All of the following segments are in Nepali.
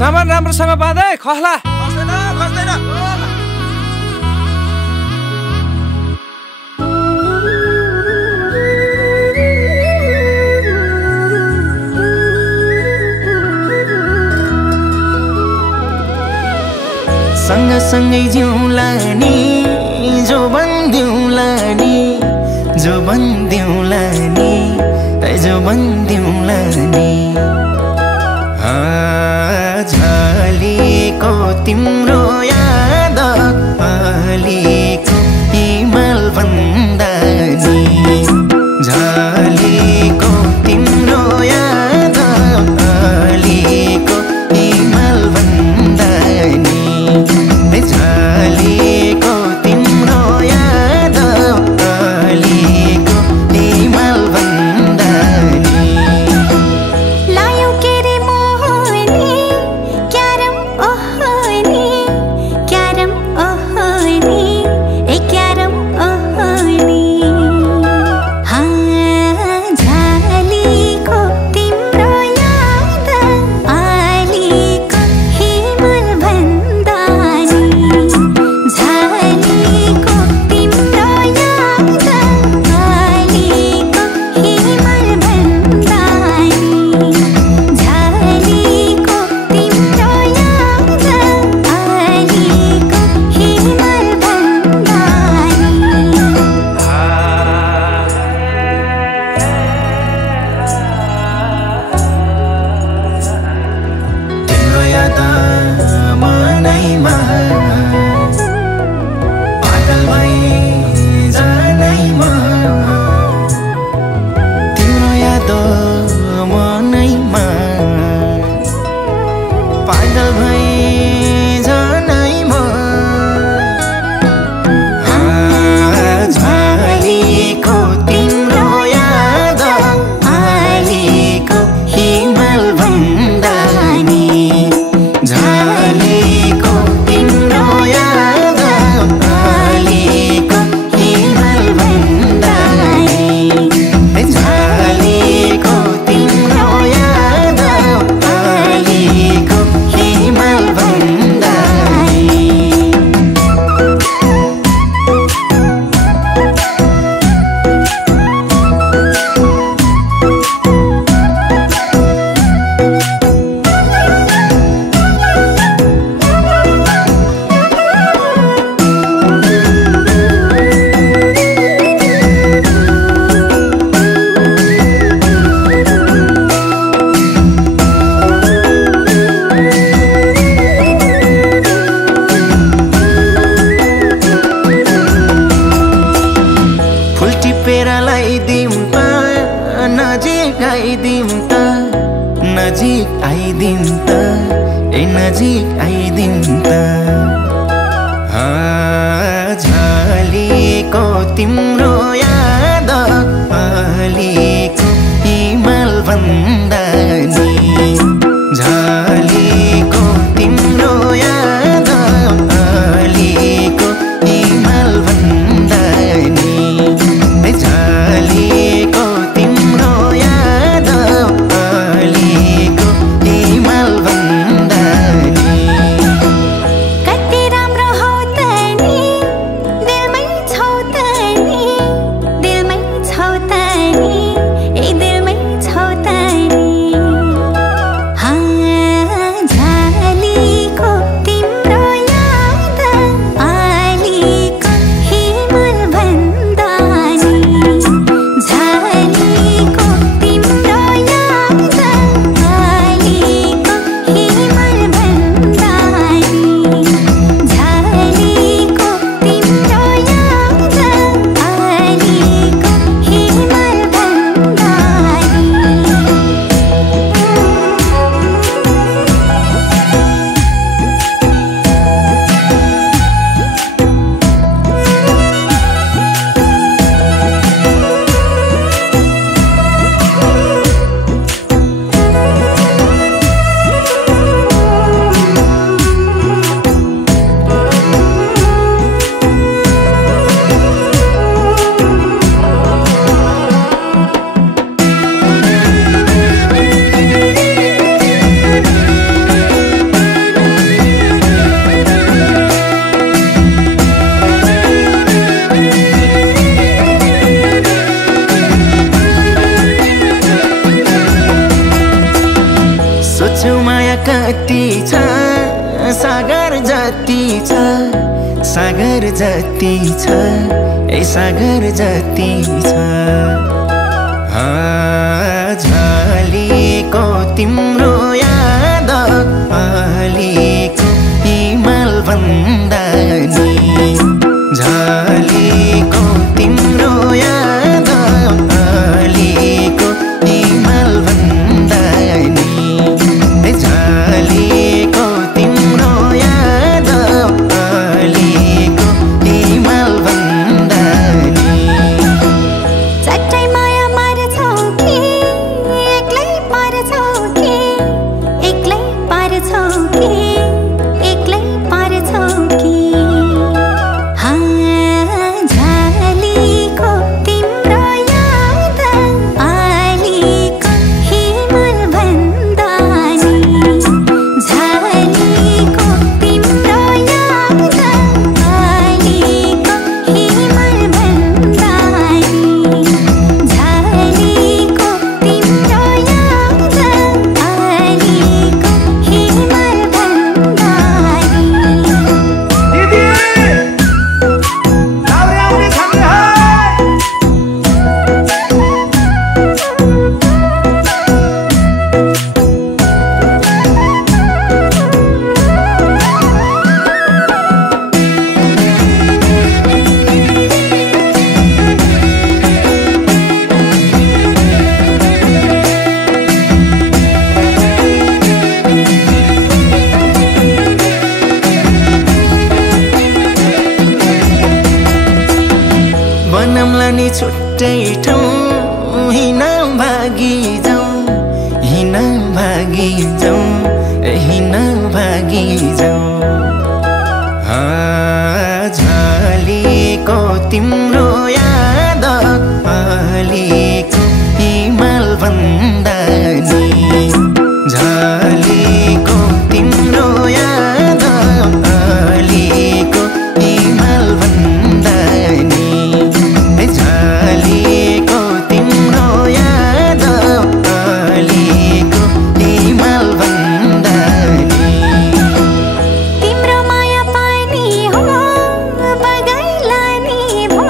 सामान राम्रोसँग बाँधे खस्ला खस्दैन सँगसँगै जिउँला नि जो बन्दिउँला नि जो बन्दिउँला नि जो बन्दिउँला नि झलेको तिम्रो याद अलिको हिमाल भन्दा नि झलेको तिम्रो याद अलिको हिमाल भन्दा नि झलेको तिम्रो याद अलिको हिमाल भन्दा नि लायो के रे मोहनी क्यारम ओहनी क्यारम ओहनी ए क्यारम ओहनी झलेको तिम्रो याद अलिको हिमाल भन्दा नि झलेको तिम्रो याद अलिको हिमाल भन्दा नि झलेको तिम्रो याद अलिको हिमाल भन्दा तिम्रो याद मनैमा पागल भई जानैमा तिम्रो याद मनैमा पागल भई जानैमा झलेको तिम्रो याद अलिको हिमाल भन्दा नि झलेको तिम्रो याद अलिको हिमाल भन्दा नि झलेको तिम्रो याद अलिको हिमाल भन्दा नि फुल टिपेर लगाइदिउँ त नजिक आइदिउँ त नजिक आइदिउँ त ए नजिक आइदिउँ त झलेको तिम्रो याद अलिको हिमाल भन्दा नि झलेको तिम्रो याद अलिको हिमाल भन्दा नि झलेको तिम्रो याद अलिको हिमाल भन्दा नि कति राम्रो हौ त नि दिलमै छौ त नि सागर जति छ ए सागर जति छ झलेको तिम्रो याद अलिको हिमाल भन्दा नि झलेको तिम्रो याद अलिको हिमाल भन्दा नि झलेको तिम्रो याद अलिको हिमाल भन्दा नि चट्टै माया मार्छौ कि एक्लै पार्छौ कि एक्लै पार्छौ कि एक्लै पार्छौ कि झलेको तिम्रो याद अलिको हिमाल भन्दा नि झलेको तिम्रो याद अलिको हिमाल भन्दा नि झलेको तिम्रो याद अलिको हिमाल भन्दा नि दिदी लाउरे आउने छन् है बनमला नि छुट्टै ठाउँ हिँड भागी जाउँ हिँड भागी जाउँ हिँड भागी जाउँ झलेको तिम्रो याद अलिको हिमाल भन्दा नि झलेको तिम्रो याद अलिको हिमाल भन्दा नि झलेको तिम्रो याद अलिको हिमाल भन्दा नि तिम्रो माया पानी हो बगाइलानी भो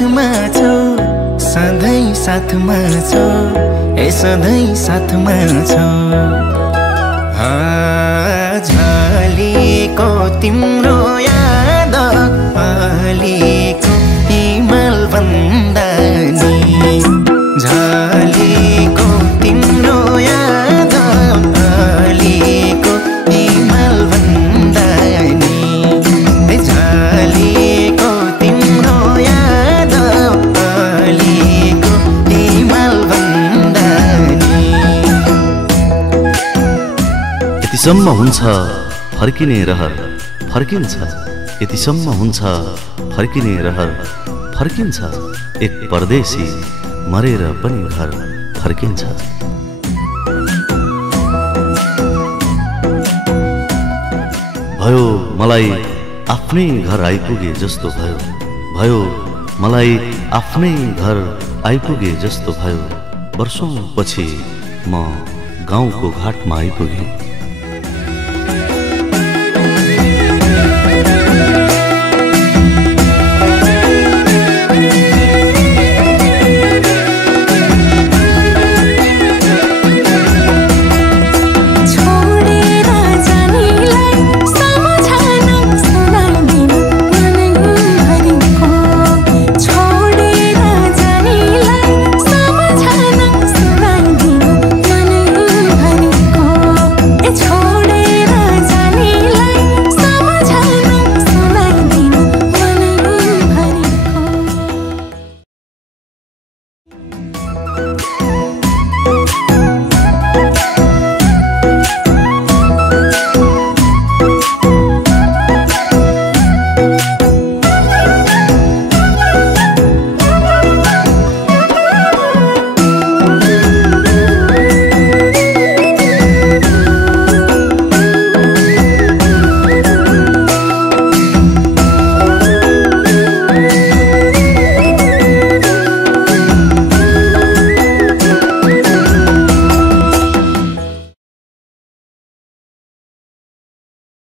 साथमा छौ सधैँ साथमा छौ सधैँ साथमा छौ झलेको तिम्रो याद अलिको हिमाल भन्दा नि झलेको तिम्रो याद अलिको हिमाल भन्दा नि झलेको तिम्रो याद अलिको हिमाल भन्दा नि यतिसम्म हुन्छ फर्किने रहर फर्किन्छ यतिसम्म हुन्छ फर्किने रहर फर्किन्छ एक परदेशी मरेर पनि घर फर्किन्छ भयो मलाई आफ्नै घर आइपुगे जस्तो भयो मलाई आफ्नै घर आइपुगे जस्तो भयो वर्षौं पछि म गाउँको घाटमा आइपुगेँ